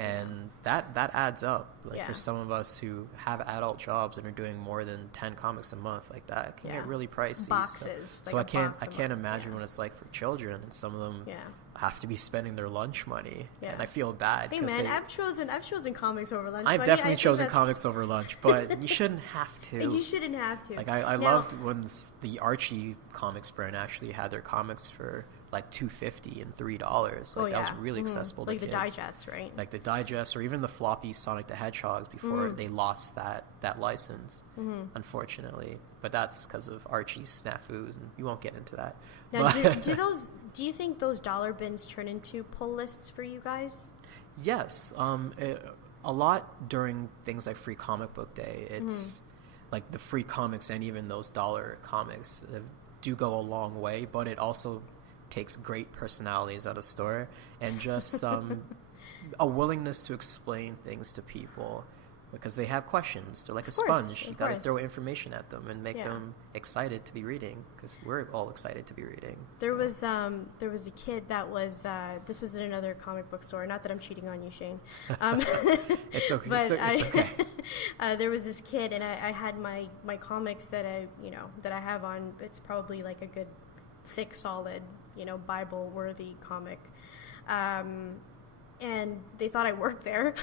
And that adds up. Like for some of us who have adult jobs and are doing more than 10 comics a month, like that can get really pricey. Boxes. So I can't imagine what it's like for children, and some of them have to be spending their lunch money. And I feel bad. Hey man, I've chosen comics over lunch money. I've definitely chosen comics over lunch, but you shouldn't have to. You shouldn't have to. Like I loved when the Archie comics brand actually had their comics for like $2.50 and $3. Like that was really accessible to kids. Like the digest, right? Like the digest, or even the floppy Sonic the Hedgehogs before they lost that license, unfortunately. But that's because of Archie's snafus, and we won't get into that. Now, do you think those dollar bins turn into pull lists for you guys? Yes, a lot during things like Free Comic Book Day. It's like the free comics and even those dollar comics do go a long way, but it also takes great personalities at a store and just a willingness to explain things to people because they have questions. They're like a sponge. You got to throw information at them and make them excited to be reading, because we're all excited to be reading. There was a kid that was this was in another comic book store. Not that I'm cheating on you, Shane. It's okay. But it's okay. There was this kid, and I had my comics that I have on. It's probably like a good thick, solid, Bible-worthy comic. And they thought I worked there.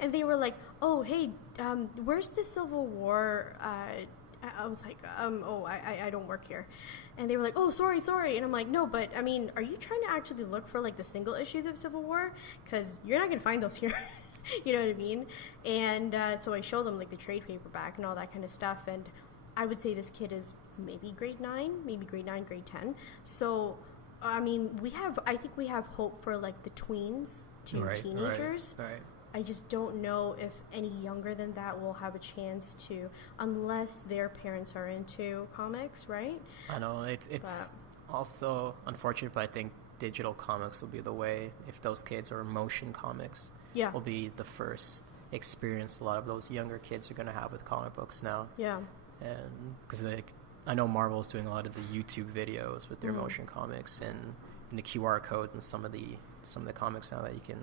And they were like, oh, hey, where's the Civil War? I was like, I don't work here. And they were like, oh, sorry. And I'm like, no, but, I mean, are you trying to actually look for, like, the single issues of Civil War? Because you're not going to find those here. You know what I mean? And so I showed them, like, the trade paperback and all that kind of stuff. And I would say this kid is maybe grade 9, grade 10. So, I mean, I think we have hope for, like, the tweens to teenagers. Right. I just don't know if any younger than that will have a chance to, unless their parents are into comics, right? I know, it's also unfortunate, but I think digital comics will be the way. If those kids are motion comics, will be the first experience a lot of those younger kids are going to have with comic books now. Yeah. And because I know Marvel's doing a lot of the YouTube videos with their motion comics and the QR codes and some of the comics now that you can.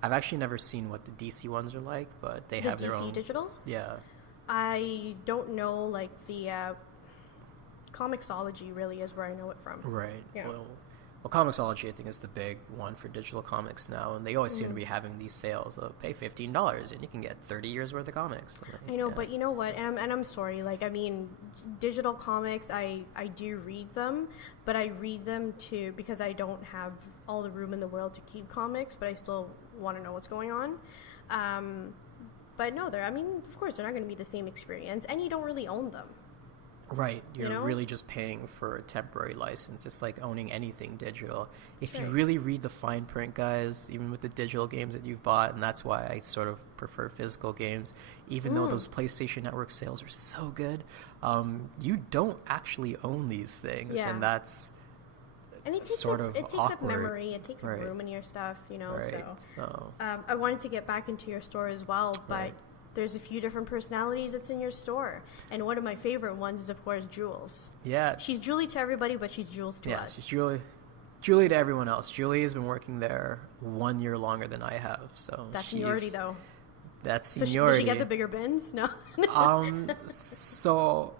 I've actually never seen what the DC ones are like, but they have their own. DC digitals? Yeah. I don't know, like, the Comixology really is where I know it from. Right. Yeah. Well, Comixology, I think, is the big one for digital comics now, and they always seem to be having these sales of pay $15 and you can get 30 years worth of comics. I know, but you know what? And I'm sorry. Like, I mean, digital comics, I do read them, but I read them because I don't have all the room in the world to keep comics, but I still want to know what's going on. But no, of course, they're not going to be the same experience, and you don't really own them. Right. You're really just paying for a temporary license. It's like owning anything digital. If you really read the fine print, guys, even with the digital games that you've bought, and that's why I sort of prefer physical games, even though those PlayStation Network sales are so good, you don't actually own these things, and that's and it takes up memory. It takes up room in your stuff, So I wanted to get back into your store as well, but there's a few different personalities that's in your store. And one of my favorite ones is, of course, Jules. Yeah. She's Julie to everybody, but she's Jules to us. Yeah, she's Julie to everyone else. Julie has been working there 1 year longer than I have. So that's seniority, though. That's seniority. Does she get the bigger bins? No. So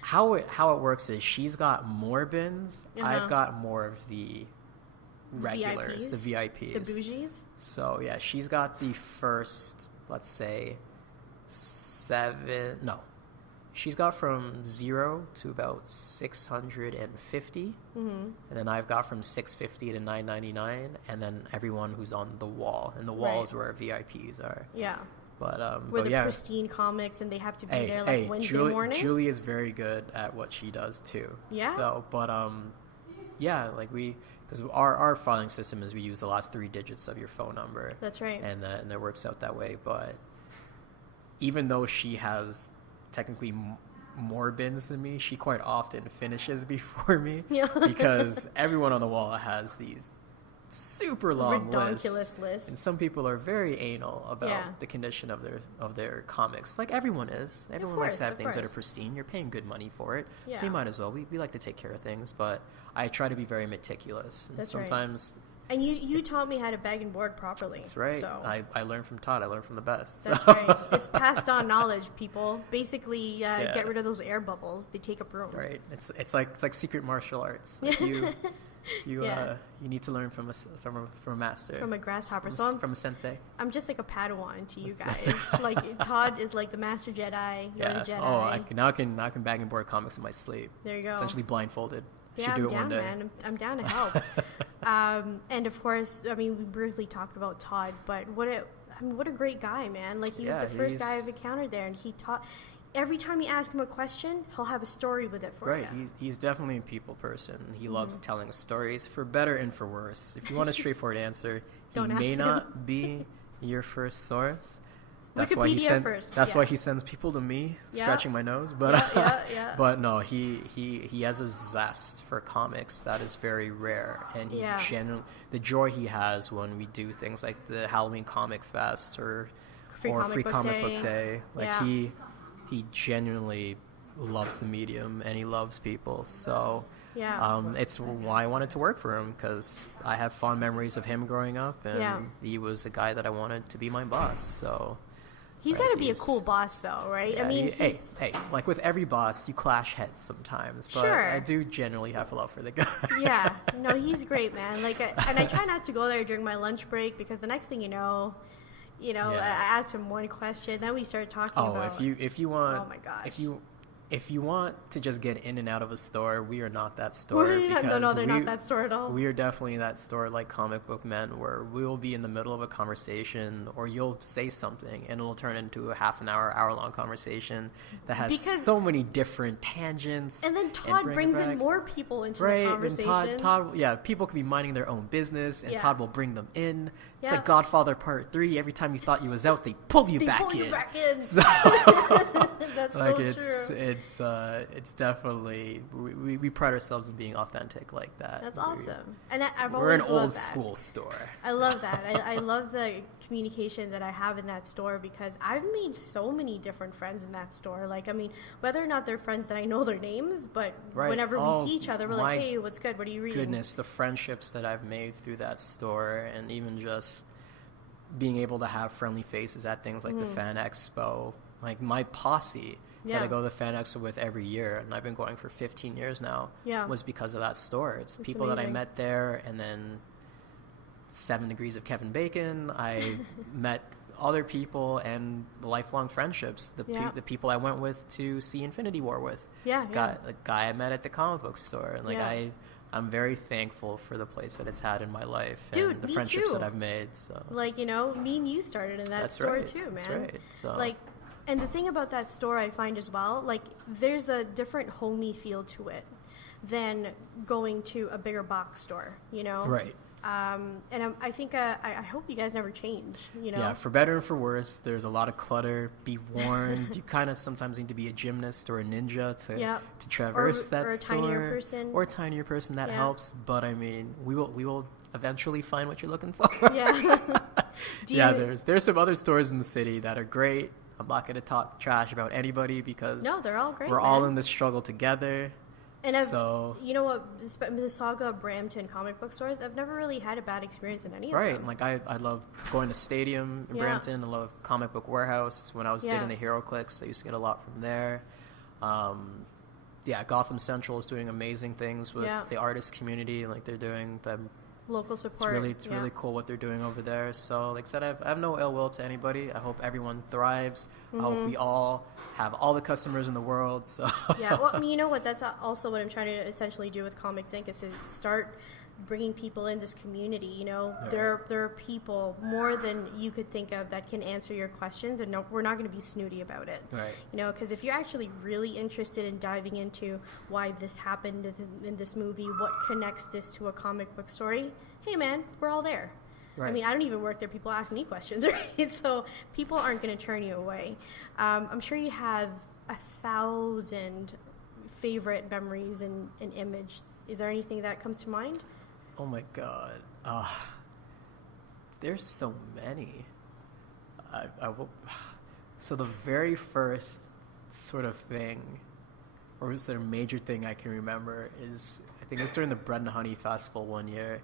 how it works is she's got more bins. I've got more of the regulars, the VIPs. The bougies? So, yeah, she's got the first, let's say, she's got from 0 to about 650, and then I've got from 650 to 999, and then everyone who's on the wall, and the wall is where our VIPs are. Yeah. But where the pristine comics, and they have to be there like Wednesday morning. Julie is very good at what she does too. Yeah. So, but like because our filing system is we use the last 3 digits of your phone number. That's right. And it works out that way. But even though she has technically more bins than me, she quite often finishes before me. Yeah. Because everyone on the wall has these super long lists. And some people are very anal about the condition of their comics. Like everyone is. Everyone likes to have things that are pristine. You're paying good money for it. Yeah. So you might as well. We like to take care of things, but I try to be very meticulous. And sometimes And you taught me how to bag and board properly. That's right. So. I learned from Todd. I learned from the best. That's right. It's passed on knowledge, people. Basically, get rid of those air bubbles. They take up room. Right. It's like secret martial arts. Like you need to learn from a master. From a grasshopper. From a sensei. I'm just like a Padawan to you guys. Like Todd is like the master Jedi. You're the Jedi. Oh, I can bag and board comics in my sleep. There you go. Essentially blindfolded. Yeah, I'm down, man. I'm down to help. And of course, I mean, we briefly talked about Todd, but what a great guy, man. Like, he was the first guy I've encountered there, and he taught. Every time you ask him a question, he'll have a story with it for you. Right. He's definitely a people person. He loves telling stories, for better and for worse. If you want a straightforward answer, he may not be your first source. That's why he sends people to me, scratching my nose. But but no, he has a zest for comics that is very rare, and the joy he has when we do things like the Halloween Comic Fest or Free Comic Book Day. Like he genuinely loves the medium and he loves people. So it's why I wanted to work for him, because I have fond memories of him growing up, and he was a guy that I wanted to be my boss. So. He's got to be a cool boss, though, right? Yeah, I mean, hey, like with every boss, you clash heads sometimes, but I do genuinely have love for the guy. Yeah, no, he's great, man. Like, and I try not to go there during my lunch break, because the next thing you know, I asked him one question, then we started talking about. If you want, oh my gosh, if you want to just get in and out of a store, we are not that store. No, they're not that store at all. We are definitely that store like Comic Book Men, where we will be in the middle of a conversation, or you'll say something and it'll turn into a half an hour-long conversation that has so many different tangents. And then Todd brings in more people into the conversation. And Todd, people could be minding their own business, and Todd will bring them in. It's like Godfather Part 3. Every time you thought you was out, they pull you back in. So, that's like, so true. It's definitely we pride ourselves in being authentic like that. That's awesome, and I've we're always an old school store. I love that. I love the communication that I have in that store, because I've made so many different friends in that store. Like, I mean, whether or not they're friends that I know their names, but whenever we see each other, we're like, hey, what's good? What are you reading? Goodness, the friendships that I've made through that store, and even just being able to have friendly faces at things like the Fan Expo. Like, my posse that I go to the Fan Expo with every year, and I've been going for 15 years now, was because of that store. It's people amazing. That I met there, and then 7 Degrees of Kevin Bacon. I met other people and lifelong friendships. The people I went with to see Infinity War with. A guy I met at the comic book store. And I'm very thankful for the place that it's had in my life, and the friendships that I've made. So, like, me and you started in that store too, man. That's right. So, like, and the thing about that store I find as well, like, there's a different homey feel to it than going to a bigger box store, Right. And I think I hope you guys never change, Yeah, for better and for worse, there's a lot of clutter. Be warned. You kind of sometimes need to be a gymnast or a ninja to traverse that or store. Or a tinier person. That helps. But I mean, we will eventually find what you're looking for. Yeah. There's some other stores in the city that are great. I'm not going to talk trash about anybody, because they're all great. We're all in this struggle together. And you know what, Mississauga, Brampton comic book stores, I've never really had a bad experience in any of them. Right, like I love going to Stadium in Brampton. I love Comic Book Warehouse. When I was big in the Hero Clicks, I used to get a lot from there. Gotham Central is doing amazing things with the artist community. Like, they're doing the local support. It's really cool what they're doing over there. So, like I said, I have no ill will to anybody. I hope everyone thrives. I hope we all have all the customers in the world. So well, I mean, you know what? That's also what I'm trying to essentially do with Comics Inc. is to start bringing people in this community. There are people more than you could think of that can answer your questions, and we're not going to be snooty about it. Right. Because if you're actually really interested in diving into why this happened in this movie, what connects this to a comic book story, hey man, we're all there. Right. I mean, I don't even work there. People ask me questions, right? So people aren't going to turn you away. I'm sure you have 1,000 favorite memories in Image. Is there anything that comes to mind? Oh my God. There's so many. So the very first sort of thing, or sort of major thing I can remember is, I think it was during the Bread and Honey Festival one year,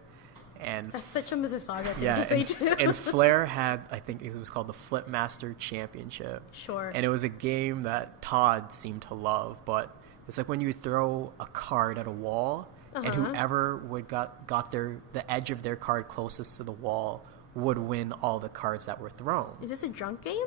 And that's such a Mississauga thing yeah, to say too. And Flair had, I think it was called the Flipmaster Championship. Sure. And it was a game that Todd seemed to love, but it's like when you throw a card at a wall, and whoever got the edge of their card closest to the wall would win all the cards that were thrown. Is this a drunk game?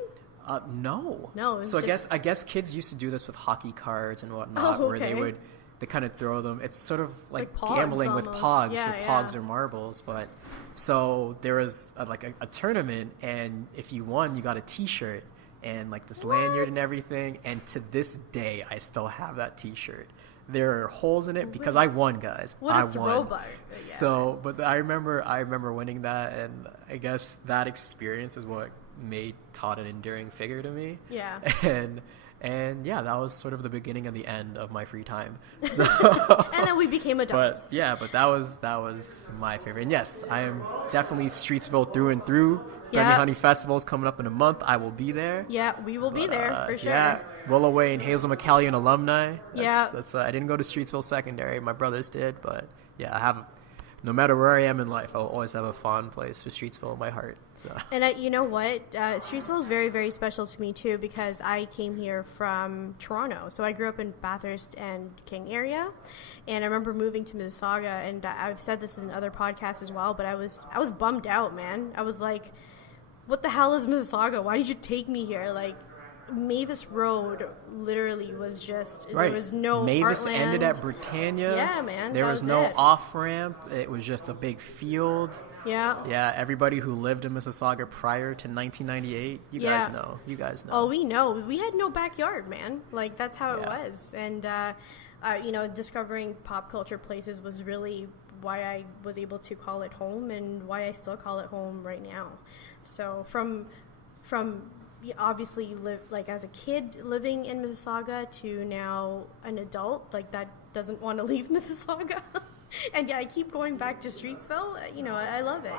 No. No. So I guess kids used to do this with hockey cards and whatnot, where they kind of throw them. It's sort of like Pogs gambling almost. with Pogs, Yeah, with Pogs or marbles. But so there was a tournament, and if you won, you got a T-shirt and like this lanyard and everything. And to this day, I still have that T-shirt. There are holes in it because I won, guys. What I a won. throwback. Yeah. So, but I remember winning that, and I guess that experience is what made Todd an enduring figure to me. Yeah. And yeah, that was sort of the beginning of the end of my free time. So, and then we became adults. But that was my favorite. And yes, I am definitely Streetsville through and through. Benny Honey Festival's coming up in a month. I will be there. Yeah, we will be there for sure. Yeah, Willow Way and Hazel McCallion alumni. That's I didn't go to Streetsville Secondary. My brothers did, but yeah, I have. No matter where I am in life, I'll always have a fond place for Streetsville in my heart. So. And you know what? Streetsville is very, very special to me, too, because I came here from Toronto. So I grew up in Bathurst and King area. And I remember moving to Mississauga, and I've said this in other podcasts as well, but I was bummed out, man. I was like, what the hell is Mississauga? Why did you take me here? Like, Mavis Road literally was just there was no Mavis heartland. Ended at Britannia. Yeah, man. There was no off ramp. It was just a big field. Yeah. Everybody who lived in Mississauga prior to 1998, you guys know. Oh, we know. We had no backyard, man. Like, that's how it was. And discovering pop culture places was really why I was able to call it home, and why I still call it home right now. So from obviously you live like as a kid living in Mississauga to now an adult like that doesn't want to leave Mississauga. And I keep going back to Streetsville. I love it.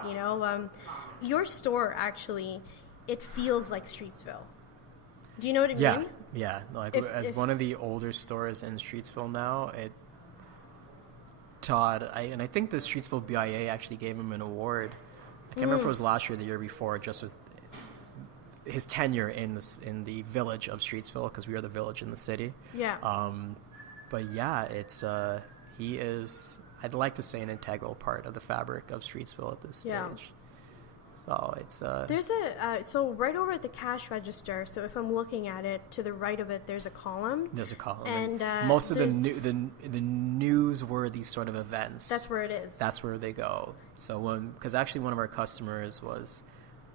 Your store actually, it feels like Streetsville. Do you know what I mean? Yeah. Like as one of the older stores in Streetsville now, Todd, I think the Streetsville BIA actually gave him an award. I can't remember if it was last year or the year before, just with his tenure in the village of Streetsville, because we are the village in the city. Yeah. But yeah, he is, I'd like to say, an integral part of the fabric of Streetsville at this stage. Yeah. So it's there's so right over at the cash register. So if I'm looking at it, to the right of it, there's a column. There's a column, and most of the newsworthy sort of events. That's where it is. That's where they go. So because actually one of our customers was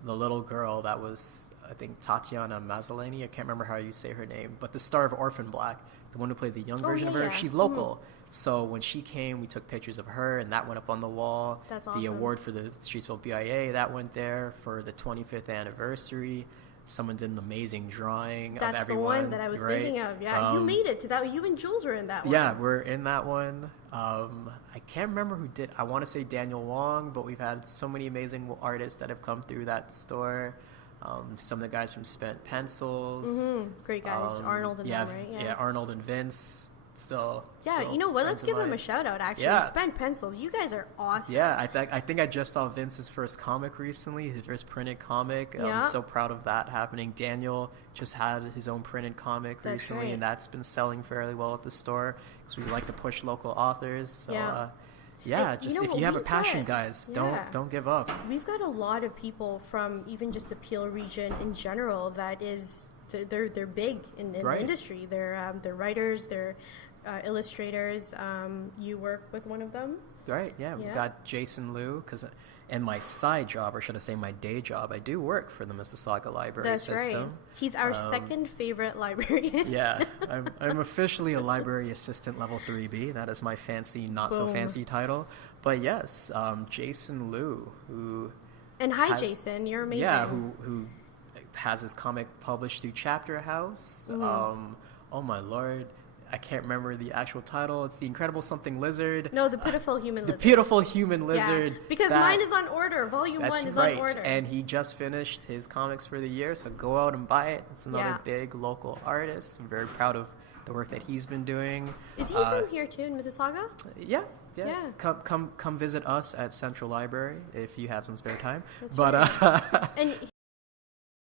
the little girl that was, I think, Tatiana Mazzolini. I can't remember how you say her name, but the star of Orphan Black, the one who played the young version of her. She's local. Mm-hmm. So when she came, we took pictures of her, and that went up on the wall. That's awesome. The award for the Streetsville BIA, that went there. For the 25th anniversary, someone did an amazing drawing of everyone. That's the one that I was thinking of. Yeah, you made it to that. You and Jules were in that one. Yeah, we're in that one. I can't remember who did. I want to say Daniel Wong, but we've had so many amazing artists that have come through that store. Some of the guys from Spent Pencils. Mm-hmm. Great guys. Arnold and them, right? Yeah, Arnold and Vince. Still, you know what? Let's give them a shout out. Actually, Spent Pencils. You guys are awesome. Yeah, I think I just saw Vince's first comic recently. His first printed comic. I'm so proud of that happening. Daniel just had his own printed comic recently, and that's been selling fairly well at the store because we like to push local authors. So, if you have a passion, guys, don't give up. We've got a lot of people from even just the Peel region in general that is they're big in the industry. They're writers. They're illustrators. You work with one of them, right? Yeah, we've got Jason Liu, and my side job, or should I say my day job, I do work for the Mississauga Library system. That's right. He's our second favorite librarian. Yeah, I'm officially a library assistant level 3B. That is my fancy, not so fancy title. But yes, Jason Liu, who Jason, you're amazing. Yeah, who has his comic published through Chapterhouse. Mm-hmm. Oh my lord, I can't remember the actual title. It's The Incredible Something Lizard. No, The Pitiful Human Lizard. The Pitiful Human Lizard. Yeah, because mine is on order. Volume 1 is on order. And he just finished his comics for the year, so go out and buy it. It's another big local artist. I'm very proud of the work that he's been doing. Is he from here too, in Mississauga? Yeah. Yeah. Come visit us at Central Library if you have some spare time. That's but right. And